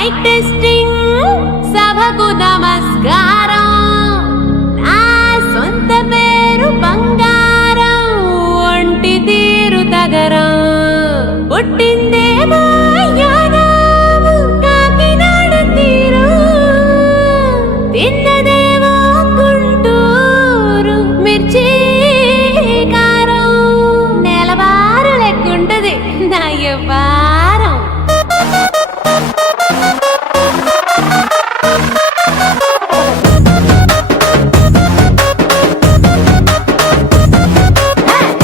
mic testing సభకు నమస్కారం నా సొంత పేరు బంగారం ఒంటి తీరు తగరం పుట్టిందేమో యానాము కాకినాడ తీరు తిన్నదేమో గుంటూరు మిర్చి కారం నెలవారు లెక్కుంటది నా వ్యవహారం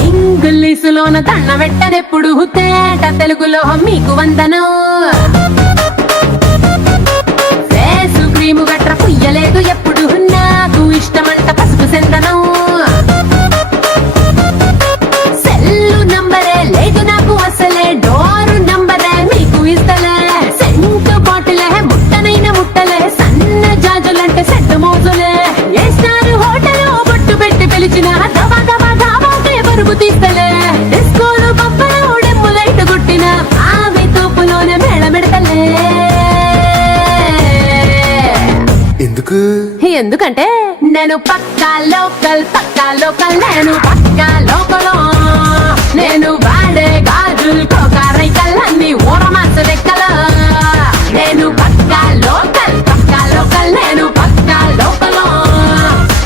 ఇంగ్లీషులోన దండ పెట్టనెప్పుడు తేట తెలుగులో మీకు వందనం ఫేసు క్రీము గట్ర పుయ్యలేదు ఎప్పుడు నాకు ఇష్టమంట పసుపు సెందనం సెల్లు నంబరే లేదు నాకు అసలే డోరు నంబరే మీకు ఇస్తలే సెంటు బాటిలే ముట్టనైన ముట్టలే సన్న జాజులంటే సెట్ మోజులే ఏ స్టార్ హోటల్ బొట్టు పెట్టి పిలిచిన దవా దవా దావాకే బరువు తీస్తలే డిస్కోలు బొబ్బలు డెమ్ము లైట్ కొట్టిన ఆవి తోపులోనే మేళమెడతలే ఎందుకంటే నేను పక్కా లోకల్ నేను పక్కా లోకల్ నేను వాడే గాజులు కోకారైకల్ అన్ని ఊరమాస లెక్కల నేను పక్కా లోకల్ నేను పక్కా లోకల్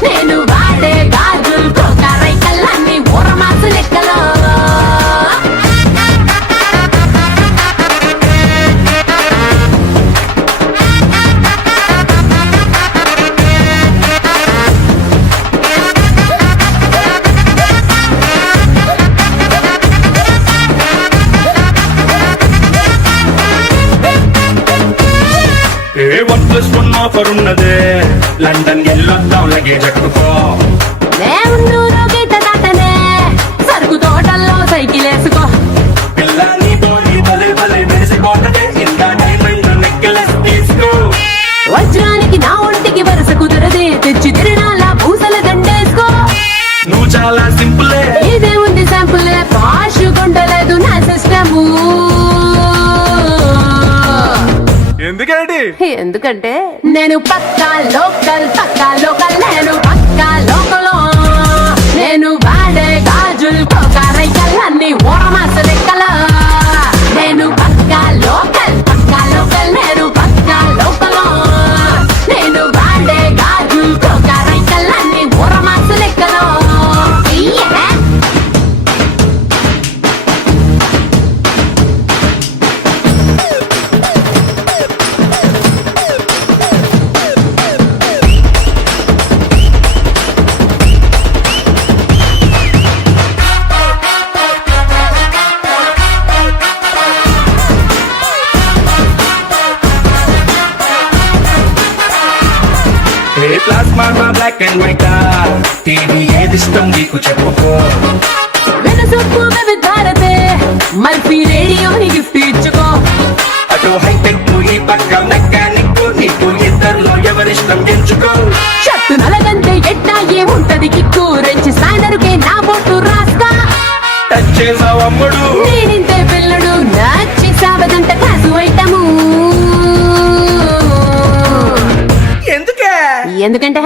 నేను వాడే గాజులు కోకారైకల్ అన్ని ఊరమాస లెక్కల +1 ఆఫర్ ఉన్నదే లండన్ ఎల్లొద్దాం లగేజ్ ఎక్కుకో నేనున్నూరు గీత దాటనే సరుకు తోటల్లో సైకిల్ వేసుకో పిల్ల నీ బాడీ భలే భలే వేసుకోకటే ఇంత డైమండ్ నెక్లెస్ తీసుకో వజ్రానికి నా ఒంటికి వరుస కుదరదే తెచ్చి తిరణాల పూసల దండేసుకో నువ్వు చాలా సింపులే ఇదే ఉంది శాంపులే పాష్ కొండలేదు నా సిస్టము ఎందుకంటే నేను పక్కా లోకల్ నేను పక్కా లోకల్ నేను వాడే గాజులు కోకారైకల్ అన్ని ఊరమాస లెక్కల నేను పక్కా లోకల్ నేను పక్కా లోకల్ నేను వాడే గాజులు కోకారైకల్ అన్ని ఊరమాస లెక్కల plasma black and white TV ఏది ఇష్టం నీకు చెప్పుకో వెనసొప్పు విధారతే మల్పి రేడియోని గిఫ్ట్ ఇచ్చుకో అటు హైటెక్ ఈ పక్క మెకానిక్ నీకు ఇద్దరులో ఎవరిష్టం ఎంచుకో షట్టు నలగంటే ఎట్టా ఏముంటది కిక్కు రెంచి స్పానరుకే నా బొట్టు రాస్తా టచ్ చేసావు అమ్ముడు నేనింతే పిల్లడు నచ్చి సావదంట కాసు ఐటము ఎందుకంటే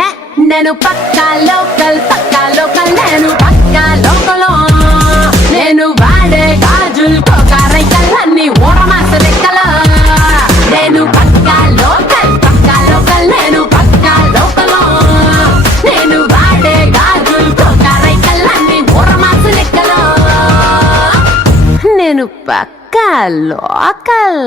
నేను పక్కా లోకల్ నేను పక్కా లోకల్ నేను వాడే గాజులు కోకారైకల్ అన్ని ఊరమాస లెక్కల నేను పక్కా లోకల్ నేను పక్కా లోకల్ నేను వాడే గాజులు కోకారైకల్ అన్ని ఊరమాస లెక్కల నేను పక్కా లోకల్